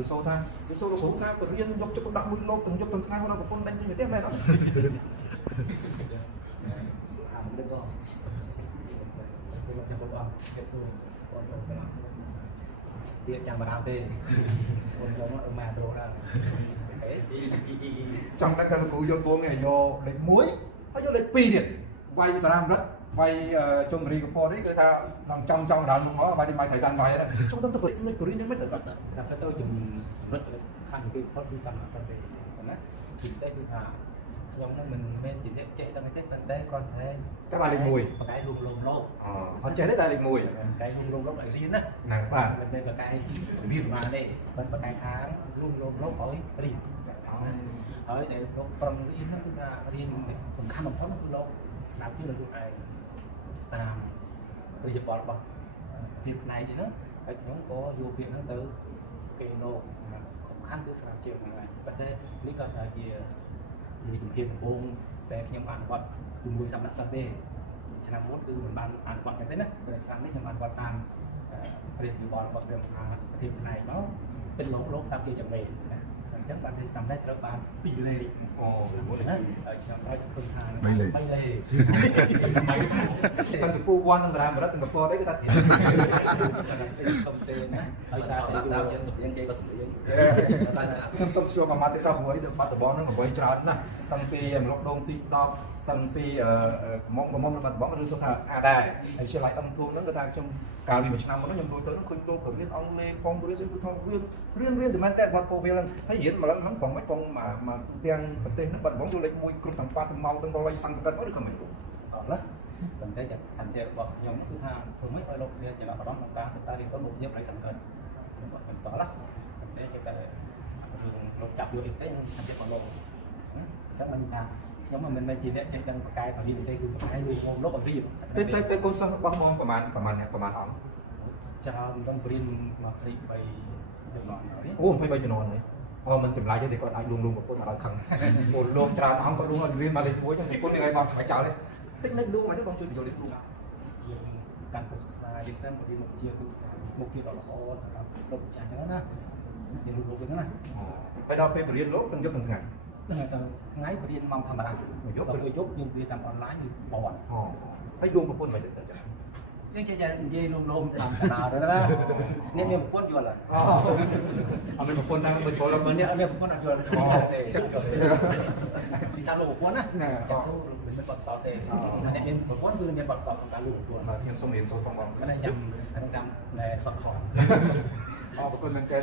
ឬសូថាឬសូលោកគ្រូថាទៅរៀនយកចិត្តទុកដាក់មួយលោកទាំងយកទាំងថ្ងៃហ្នឹងប្រពន្ធដេញចេញទៅទេមែនអត់ được rồi chẳng có cái số còn tiền chẳng mà làm tên còn giống ở mà số là trong đang theo cụ vô cuốn này vô lịch muối nó vô lịch pi điện vay sàm rất vay trong người có đấy người ta nằm trong đàn luôn đó vay đi mai thời gian vay đấy trong tâm tập luyện người Korean nên mới được làm cái tôi chừng rất là khăn cái phốt đi sắm sắm về còn á chỉ đâyคือថាខ្ញុំនឹងមិនមែនជាអ្នកចេះតែតែគាត់តែ các bạn lịch mùi បកែរួមលំលោក họចេះđấy là lịch mùi កែរួមលំលោកឲ្យរៀនណា nè bạn មិនមែនបកែរៀនមកទេមិនបកែខាងរួមលំលោកឲ្យរៀនហើយដែលលោកប្រឹងរៀនហ្នឹងគឺថារៀនសំខាន់បំផុតគឺលោកស្ដាប់ជឿលើខ្លួនឯងតាមវិជ្ជាបលរបស់ទីផ្នែកនេះហ្នឹងហើយខ្ញុំក៏យកពាក្យហ្នឹងទៅគេលោកសំខាន់គឺស្ដាប់ជឿហ្នឹងហើយប៉ុន្តែនេះក៏ថាជាជំហានដំបូងដែលខ្ញុំបានវត្តជាមួយសម្រាប់សិស្សទេឆ្នាំមុនគឺមិនបានអានវត្តទេណាតែឆ្នាំនេះខ្ញុំបានវត្តតាមរៀនវិបលរបស់រឿងថាប្រធានផ្នែកមកเป็นលោកស្ដាប់ជឿចំណេញណាអញ្ចឹងបានធ្វើតាមនេះត្រូវបាន2លេខអូណាហើយខ្ញុំត្រូវសង្ឃឹមថា3លេខតាំងពីពូវ័ននឹងតារាមរតទាំងកពតđấyគឺថាធៀបខ្ញុំទេណាហើយសារតែយកយើងសម្រៀងគេក៏សម្រៀងខ្ញុំសុំជួបអាម៉ាត់ទេតោះមួយទៅបាត់ដំបងហ្នឹង8ច្រើនណាស់តាំងពីមលកដងទី10តាំងពីកំមុំបាត់ដំបងឬសុខថាស្អាតដែរហើយជាឡៃអង្គធូនហ្នឹងគឺថាខ្ញុំកាលពីមួយឆ្នាំមុនខ្ញុំចូលទៅឃើញលោករៀនអង់គ្លេសផងរៀនសិភៅរៀនតែមិនតែគាត់ពោលវាហ្នឹងហើយរៀនម្លឹងហ្នឹងផងមិនផងមកទាំងប្រទេសហ្នឹងបាត់ដំបងចូលលេខ1គ្រប់ទាំងប៉ាទាំងម៉ោងទាំងវ័យសង្កត់ឬក៏មិនអត់ណាប៉ុន្តែថាអញ្ចឹងរបស់ខ្ញុំគឺថាធ្វើម៉េចឲ្យលោករៀនចំណាប់អារម្មណ៍ក្នុងការសិក្សារៀនសូត្រមុខជាប្រៃសង្កត់ខ្ញុំអត់បន្តឡាប៉ុន្តែជាតែលោកចាប់យកផ្សេងថាជាបងលោកអញ្ចឹងមិនថាខ្ញុំមិនមែនជាអ្នកចេះដឹងបកកាយបរិយាទេគឺបកកាយលោកងលោកអរិយតែកូនសិស្សរបស់ហ្មងប្រហែលអ្នកប្រហែលអង្គច្រើនต้องរៀនមក23ចំណងហើយអូ23ចំណងហ្នឹងអូមិនចម្លាយទេគាត់អាចលួងប្រពន្ធមកដល់ខឹងពលលោកច្រើនអង្គក៏លួងឲ្យរៀនមកលេខ1ចឹងប្រពន្ធនេះឲ្យបងខ្វាយចោលទេតិចនិចលួងមកទេបងជួយបញ្ចូលលេខ1យើងកាន់ពុទ្ធសាសនាយើងទៅរៀនមុខជាគឺមុខជាដ៏ល្អសម្រាប់លោកម្ចាស់ចឹងណាយើងលោកចឹងណាហើយដល់ពេលបរៀនលោកទាំងយប់ទាំងថ្ងៃថ្ងៃបរៀនម៉ោងធម្មតាយប់ទៅយប់យើងរៀនតាមអនឡាញគឺបនហើយលួងប្រពន្ធមិនទៅចឹងយើងចេះនិយាយលោមតាមបណ្ដាទៅណានេះមានប្រពន្ធយល់ហ៎អត់មានប្រពន្ធតែមិនយល់មិននេះមានប្រពន្ធអត់យល់ទេពីសាលោកប្រពន្ធណាចាំគ្រូមិនបត់សោតទេអ្នកមានប្រពន្ធគឺមានបត់សោតក្នុងការលួងប្រពន្ធខ្ញុំសូមរៀនសូត្រផងបងមិនចាំតែសក់ខំអរគុណមែនទែន